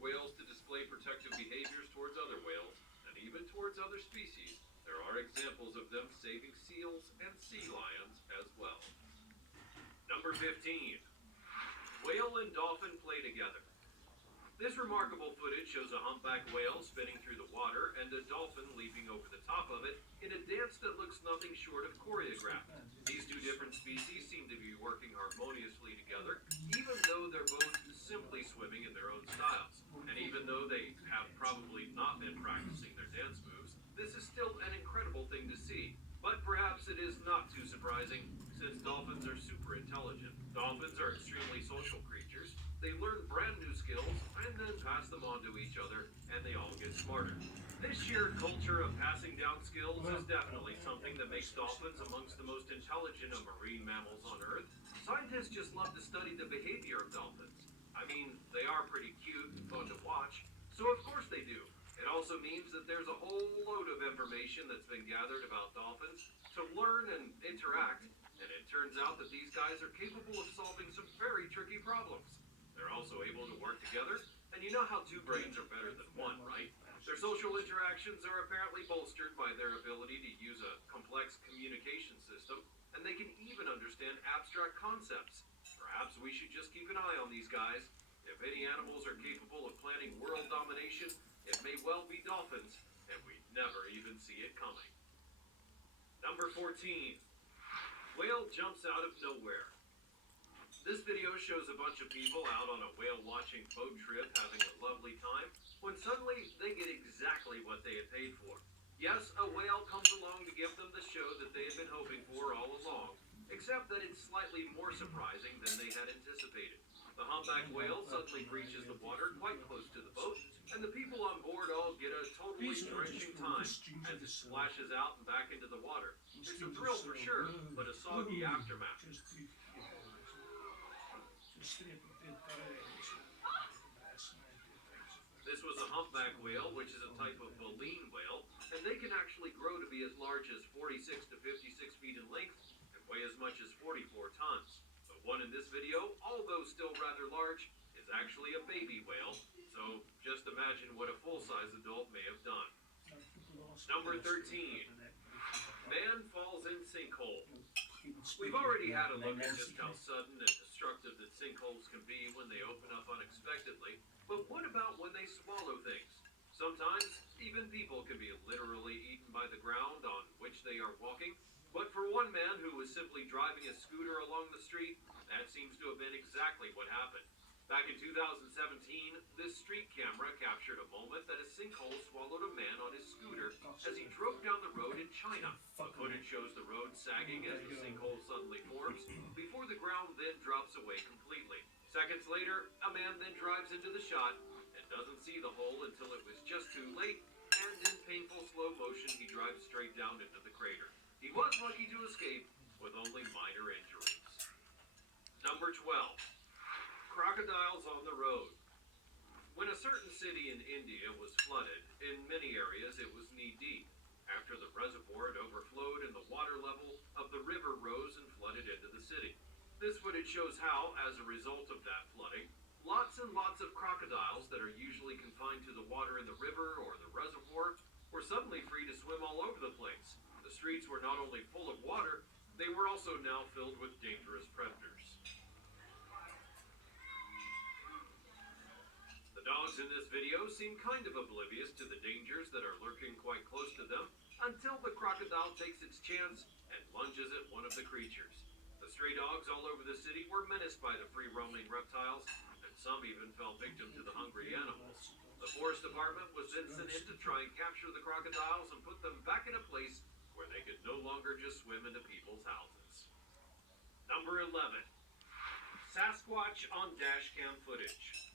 whales to display protective behaviors towards other whales, and even towards other species, there are examples of them saving seals and sea lions as well. Number 15. Whale and dolphin play together. This remarkable footage shows a humpback whale spinning through the water and a dolphin leaping over the top of it in a dance that looks nothing short of choreographed. These two different species seem to be working harmoniously together, even though they're both simply swimming in their own styles. And even though they have probably not been practicing their dance moves, this is still an incredible thing to see. But perhaps it is not too surprising, since dolphins are super intelligent. Dolphins are extremely social creatures. They learn brand new skills and then pass them on to each other, and they all get smarter. This shared culture of passing down skills is definitely something that makes dolphins amongst the most intelligent of marine mammals on Earth. Scientists just love to study the behavior of dolphins. I mean, they are pretty cute and fun to watch, so of course they do. It also means that there's a whole load of information that's been gathered about dolphins to learn and interact, and it turns out that these guys are capable of solving some very tricky problems. They're also able to work together, and you know how two brains are better than one, right? Their social interactions are apparently bolstered by their ability to use a complex communication system, and they can even understand abstract concepts. Perhaps we should just keep an eye on these guys. If any animals are capable of planning world domination, it may well be dolphins, and we'd never even see it coming. Number 14. Whale jumps out of nowhere. This video shows a bunch of people out on a whale watching boat trip having a lovely time, when suddenly they get exactly what they had paid for. Yes, a whale comes along to give them the show that they had been hoping for all along, except that it's slightly more surprising than they had anticipated. The humpback whale suddenly breaches the water quite close to the boat, and the people on board all get a totally drenching time as it splashes out and back into the water. It's a thrill for sure, but a soggy aftermath. This was a humpback whale, which is a type of baleen whale, and they can actually grow to be as large as 46 to 56 feet in length and weigh as much as 44 tons. The one in this video, although still rather large, is actually a baby whale, so just imagine what a full-size adult may have done. Number 13. Man falls in sinkhole. We've already had a look at just how sudden and destructive that sinkholes can be when they open up unexpectedly, but what about when they swallow things? Sometimes, even people can be literally eaten by the ground on which they are walking. But for one man who was simply driving a scooter along the street, that seems to have been exactly what happened. Back in 2017, this street camera captured a moment that a sinkhole swallowed a man on his scooter as he drove down the road in China. The footage shows the road sagging as the sinkhole suddenly forms, before the ground then drops away completely. Seconds later, a man then drives into the shot and doesn't see the hole until it was just too late, and in painful slow motion he drives straight down into the crater. He was lucky to escape with only minor injuries. Number 12. Crocodiles on the road. When a certain city in India was flooded, in many areas it was knee-deep. After the reservoir had overflowed and the water level of the river rose and flooded into the city. This footage shows how, as a result of that flooding, lots and lots of crocodiles that are usually confined to the water in the river or the reservoir were suddenly free to swim all over the place. The streets were not only full of water, they were also now filled with dangerous predators. The dogs in this video seem kind of oblivious to the dangers that are lurking quite close to them until the crocodile takes its chance and lunges at one of the creatures. The stray dogs all over the city were menaced by the free-roaming reptiles, and some even fell victim to the hungry animals. The forest department was then sent in to try and capture the crocodiles and put them back in a place where they could no longer just swim into people's houses. Number 11. Sasquatch on dashcam footage.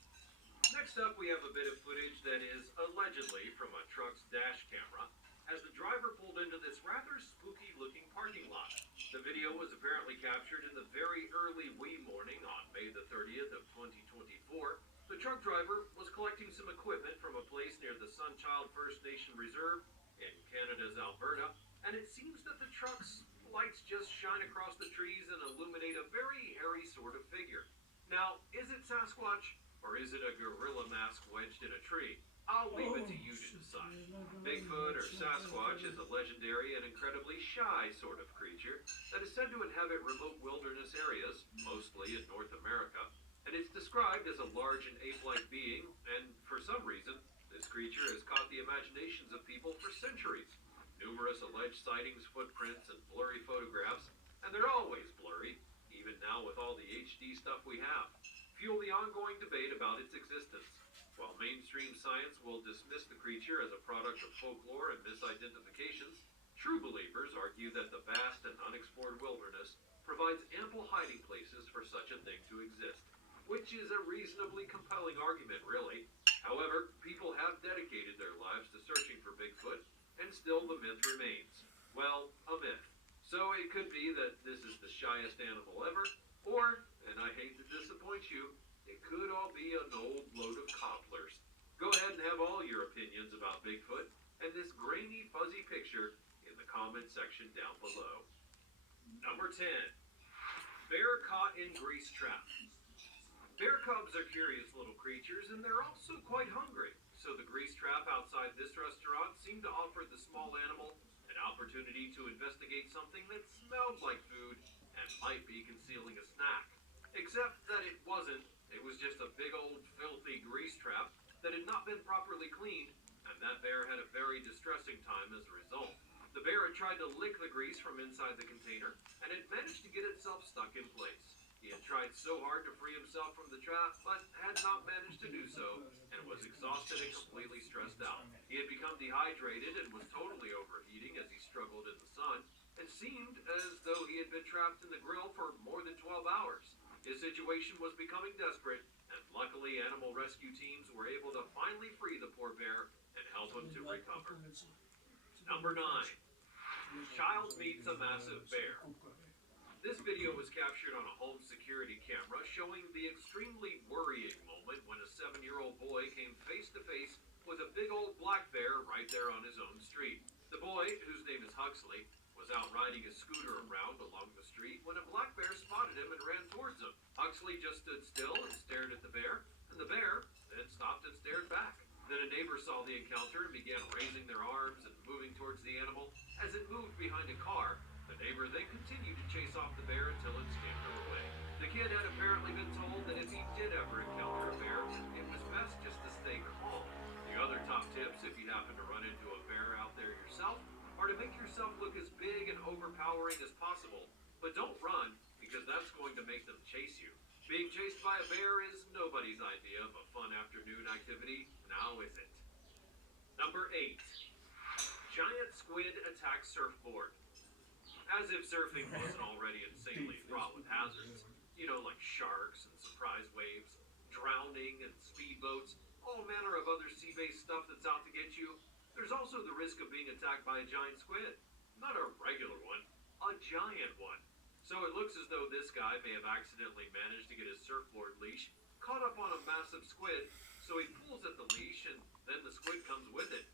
Next up, we have a bit of footage that is allegedly from a truck's dash camera as the driver pulled into this rather spooky-looking parking lot. The video was apparently captured in the very early wee morning on May the 30th of 2024. The truck driver was collecting some equipment from a place near the Sunchild First Nation Reserve in Canada's Alberta, and it seems that the truck's lights just shine across the trees and illuminate a very hairy sort of figure. Now, is it Sasquatch? Or is it a gorilla mask wedged in a tree? I'll leave it to you to decide. Bigfoot or Sasquatch is a legendary and incredibly shy sort of creature that is said to inhabit remote wilderness areas, mostly in North America, and it's described as a large and ape-like being, and for some reason, this creature has caught the imaginations of people for centuries. Numerous alleged sightings, footprints, and blurry photographs, and they're always blurry, even now with all the HD stuff we have, fuel the ongoing debate about its existence. While mainstream science will dismiss the creature as a product of folklore and misidentifications, true believers argue that the vast and unexplored wilderness provides ample hiding places for such a thing to exist, which is a reasonably compelling argument, really. However, people have dedicated their lives to searching for Bigfoot, and still the myth remains. Well, a myth. So it could be that this is the shyest animal ever, or, and I hate to disappoint you, it could all be an old load of cobblers. Go ahead and have all your opinions about Bigfoot and this grainy, fuzzy picture in the comment section down below. Number 10. Bear caught in grease trap. Bear cubs are curious little creatures, and they're also quite hungry. So the grease trap outside this restaurant seemed to offer the small animal an opportunity to investigate something that smelled like food and might be concealing a snack. Except that it wasn't. It was just a big old filthy grease trap that had not been properly cleaned, and that bear had a very distressing time as a result. The bear had tried to lick the grease from inside the container, and had managed to get itself stuck in place. He had tried so hard to free himself from the trap, but had not managed to do so, and was exhausted and completely stressed out. He had become dehydrated and was totally overheating as he struggled in the sun, and seemed as though he had been trapped in the grill for more than 12 hours. His situation was becoming desperate, and luckily animal rescue teams were able to finally free the poor bear and help him to recover. Number 9. Child meets a massive bear. This video was captured on a home security camera showing the extremely worrying moment when a 7-year-old boy came face to face with a big old black bear right there on his own street. The boy, whose name is Huxley, was out riding his scooter around along the street when a black bear spotted him and ran towards him. Huxley just stood still and stared at the bear, and the bear then stopped and stared back. Then a neighbor saw the encounter and began raising their arms and moving towards the animal as it moved behind a car. The neighbor then continued to chase off the bear until it scampered away. The kid had apparently been told that if he did ever encounter a bear, it was best just to stay calm. The other top tips, if you happen to run into a bear out there yourself, are to make yourself look as big and overpowering as possible, but don't run, because that's going to make them chase you. Being chased by a bear is nobody's idea of a fun afternoon activity, now is it? Number 8. Giant squid attacks surfboard. As if surfing wasn't already insanely fraught with hazards. You know, like sharks and surprise waves, drowning and speedboats, all manner of other sea-based stuff that's out to get you. There's also the risk of being attacked by a giant squid. Not a regular one, a giant one. So it looks as though this guy may have accidentally managed to get his surfboard leash caught up on a massive squid, so he pulls at the leash and then the squid comes with it.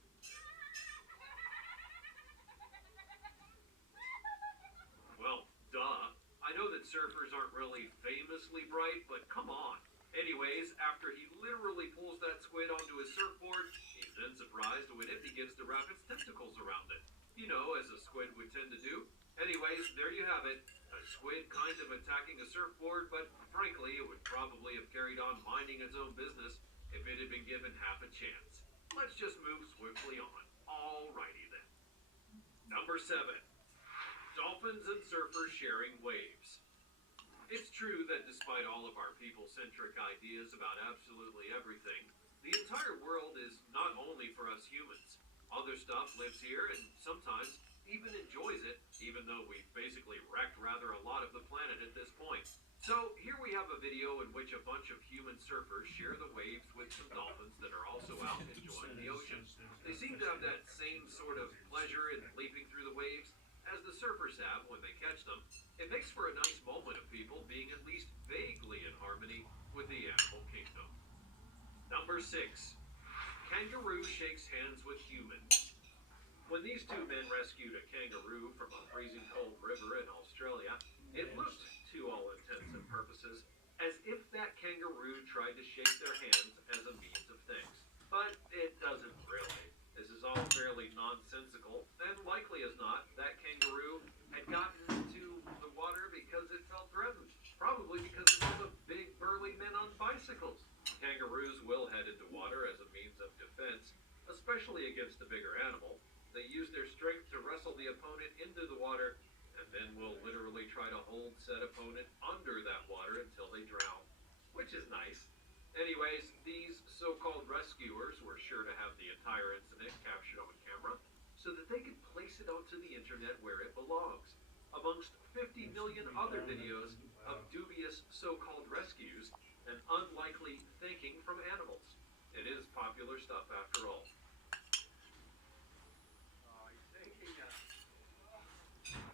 Well, duh. I know that surfers aren't really famously bright, but come on. Anyways, after he literally pulls that squid onto his surfboard, he's then surprised when it begins to wrap its tentacles around it. You know, as a squid would tend to do. Anyways, there you have it. A squid kind of attacking a surfboard, but frankly, it would probably have carried on minding its own business if it had been given half a chance. Let's just move swiftly on. Alrighty then. Number 7. Dolphins and surfers sharing waves. It's true that despite all of our people-centric ideas about absolutely everything, the entire world is not only for us humans. Other stuff lives here and sometimes even enjoys it, even though we've basically wrecked rather a lot of the planet at this point. So here we have a video in which a bunch of human surfers share the waves with some dolphins that are also out enjoying the ocean. They seem to have that same sort of pleasure in leaping through the waves as the surfers have when they catch them. It makes for a nice moment of people being at least vaguely in harmony with the animal kingdom. Number 6. Kangaroo shakes hands with humans. When these two men rescued a kangaroo from a freezing cold river in Australia, it looked, to all intents and purposes, as if that kangaroo tried to shake their hands as a means of thanks. But it doesn't really. This is all fairly nonsensical, and likely as not, that kangaroo had gotten into the water because it felt threatened. Probably because of all the big burly men on bicycles. Kangaroos will head into water as a means of defense, especially against a bigger animal. They use their strength to wrestle the opponent into the water, and then will literally try to hold said opponent under that water until they drown, which is nice. Anyways, these so-called rescuers were sure to have the entire incident captured on camera so that they could place it onto the internet where it belongs, amongst 50 million other videos of dubious so-called rescues and unlikely thanking from animals. It is popular stuff after all.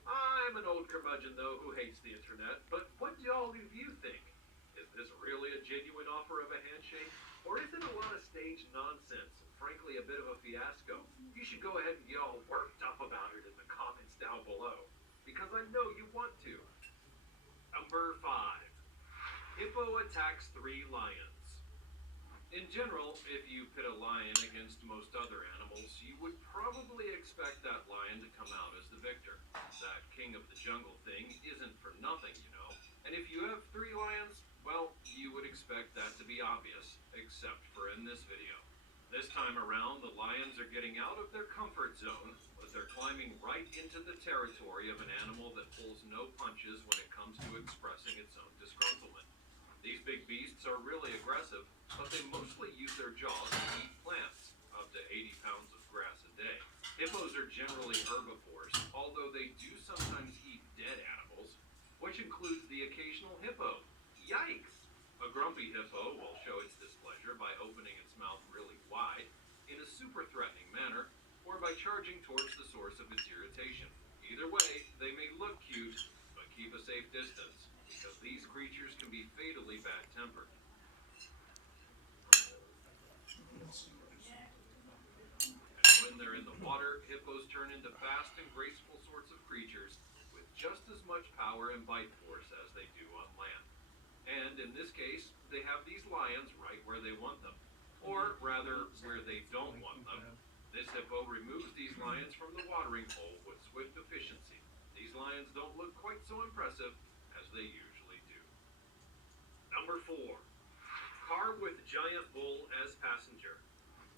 I'm an old curmudgeon, though, who hates the internet, but what do all of you think? Is this really a genuine offer of a handshake? Or is it a lot of staged nonsense, and frankly a bit of a fiasco? You should go ahead and get all worked up about it in the comments down below, because I know you want to. Number 5. Hippo attacks 3 lions. In general, if you pit a lion against most other animals, you would probably expect that lion to come out as the victor. That king of the jungle thing isn't for nothing, you know. And if you have 3 lions, well, you would expect that to be obvious, except for in this video. This time around, the lions are getting out of their comfort zone, but they're climbing right into the territory of an animal that pulls no punches when it comes to expressing its own disgruntlement. These big beasts are really aggressive, but they mostly use their jaws to eat plants, up to 80 pounds of grass a day. Hippos are generally herbivores, although they do sometimes eat dead animals, which includes the occasional hippo. Yikes! A grumpy hippo will show its displeasure by opening its mouth really wide, in a super threatening manner, or by charging towards the source of its irritation. Either way, they may look cute, but keep a safe distance, because these creatures can be fatally bad-tempered. And when they're in the water, hippos turn into fast and graceful sorts of creatures with just as much power and bite force as they do on land. And in this case, they have these lions right where they want them, or rather, where they don't want them. This hippo removes these lions from the watering hole with swift efficiency. These lions don't look quite so impressive as they usually do. Number 4. Car with giant bull as passenger.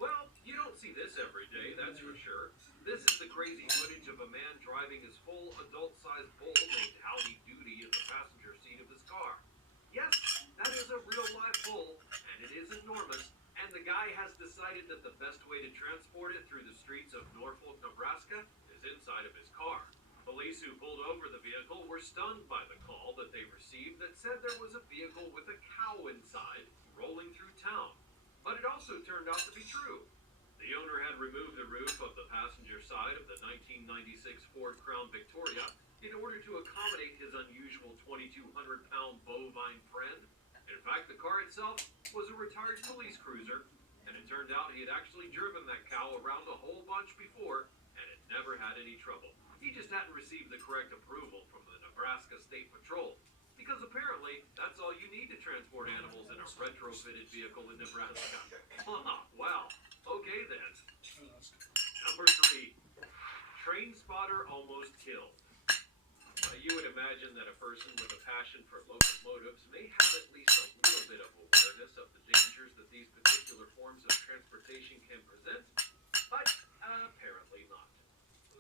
Well, you don't see this every day, that's for sure. This is the crazy footage of a man driving his full adult-sized bull named Howdy Doody in the passenger seat of his car. Yes, that is a real live bull, and it is enormous, and the guy has decided that the best way to transport it through the streets of Norfolk, Nebraska is inside of his car. Police who pulled over the vehicle were stunned by the call that they received that said there was a vehicle with a cow inside rolling through town. But it also turned out to be true. The owner had removed the roof of the passenger side of the 1996 Ford Crown Victoria in order to accommodate his unusual 2,200-pound bovine friend. In fact, the car itself was a retired police cruiser, and it turned out he had actually driven that cow around a whole bunch before, and it never had any trouble. He just hadn't received the correct approval from the Nebraska State Patrol, because apparently that's all you need to transport animals in a retrofitted vehicle in Nebraska. Well, okay then. Number 3. Train spotter almost killed. You would imagine that a person with a passion for locomotives may have at least a little bit of awareness of the dangers that these particular forms of transportation can present, but apparently not.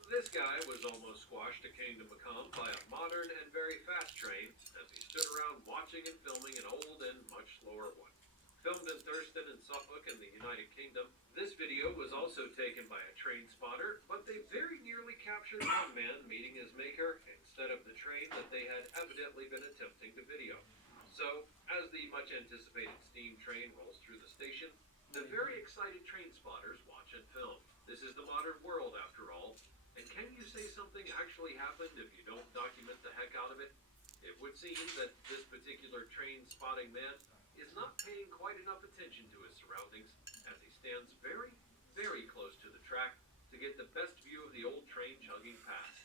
This guy was almost squashed to kingdom come by a modern and very fast train as he stood around watching and filming an old and much slower one. Filmed in Thurston and Suffolk in the United Kingdom, this video was also taken by a train spotter, but they very nearly captured one man meeting his maker instead of the train that they had evidently been attempting to video. So, as the much-anticipated steam train rolls through the station, the very excited train spotters watch and film. This is the modern world, after all, and can you say something actually happened if you don't document the heck out of it? It would seem that this particular train spotting man is not paying quite enough attention to his surroundings as he stands very, very close to the track to get the best view of the old train chugging past.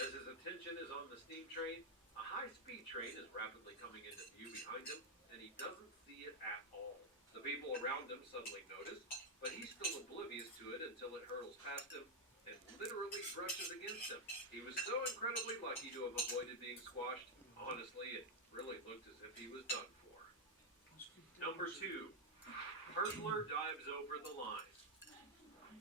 As his attention attention is on the steam train. A high-speed train is rapidly coming into view behind him, and he doesn't see it at all. The people around him suddenly notice, but he's still oblivious to it until it hurtles past him and literally brushes against him. He was so incredibly lucky to have avoided being squashed. Honestly, it really looked as if he was done for. Number 2. Hurdler dives over the line.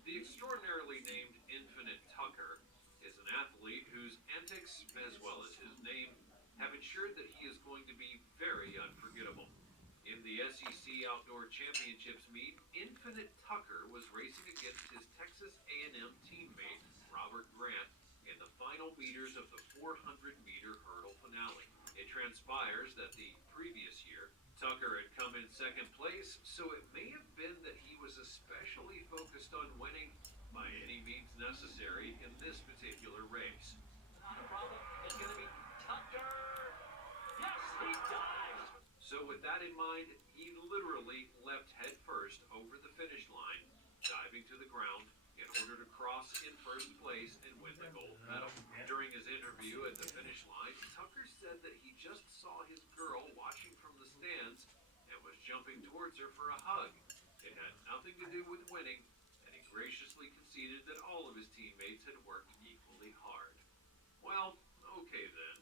The extraordinarily named Infinite Tucker is an athlete whose antics, as well as his name, have ensured that he is going to be very unforgettable. In the SEC Outdoor Championships meet, Infinite Tucker was racing against his Texas A&M teammate, Robert Grant, in the final meters of the 400-meter hurdle finale. It transpires that the previous year, Tucker had come in second place, so it may have been that he was especially focused on winning by any means necessary in this particular race. Not a problem. It's going to be Tucker. Yes, he dives. So with that in mind, he literally leapt headfirst over the finish line, diving to the ground in order to cross in first place and win the gold medal. During his interview at the finish line, Tucker said that he just saw his girl watching from the stands and was jumping towards her for a hug. It had nothing to do with winning, and he graciously conceded that all of his teammates had worked equally hard. Well, okay then.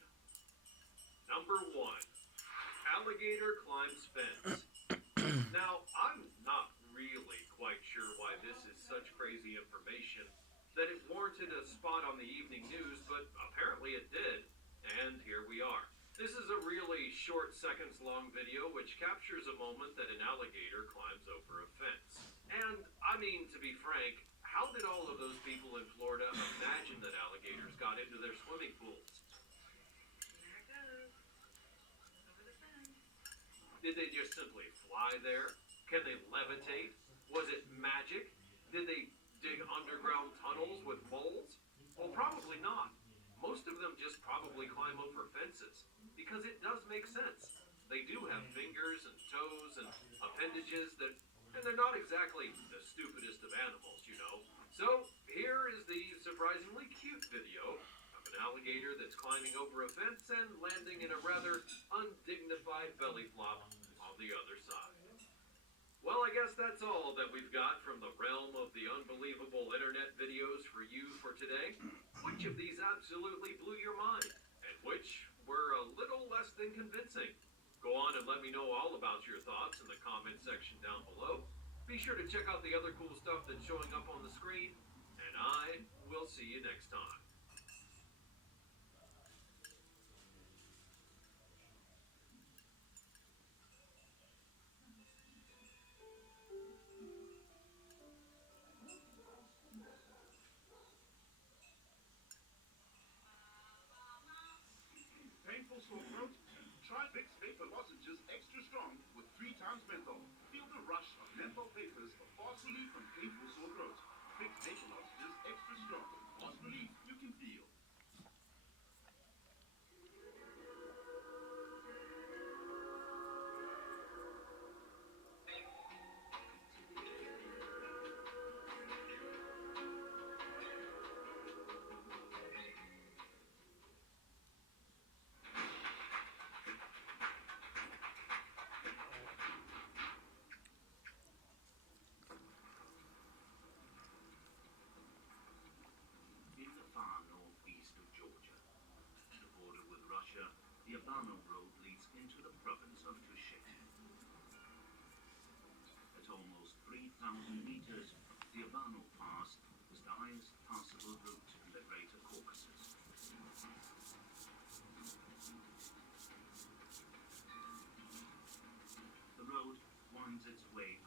Number 1. Alligator climbs fence. Now, I'm not really quite sure why this is such crazy information that it warranted a spot on the evening news, but apparently it did, and here we are. This is a really short seconds long video which captures a moment that an alligator climbs over a fence. And, I mean, to be frank, how did all of those people in Florida imagine that alligators got into their swimming pools? There it goes. Over the fence. Did they just simply fly there? Can they levitate? Was it magic? Did they dig underground tunnels with moles? Well, probably not. Most of them just probably climb over fences, because it does make sense. They do have fingers and toes and appendages and they're not exactly the stupidest of animals, you know. So, here is the surprisingly cute video of an alligator that's climbing over a fence and landing in a rather undignified belly flop on the other side. Well, I guess that's all that we've got from the realm of the unbelievable internet videos for you for today. Which of these absolutely blew your mind? And which were a little less than convincing? Go on and let me know all about your thoughts in the comment section down below. Be sure to check out the other cool stuff that's showing up on the screen, and I will see you next time. Painful sore throat? Try Vicks Vapor Lozenges Extra Strong with 3 times menthol. Feel the rush of menthol vapors for fast relief from painful sore throat. Vicks Vapor Lozenges Extra Strong. Fast relief you can feel. In the far northeast of Georgia, the border with Russia, the Abano Road leads into the province of Tusheti. At almost 3,000 meters, the Abano Pass is the highest passable route in the Greater Caucasus. The road winds its way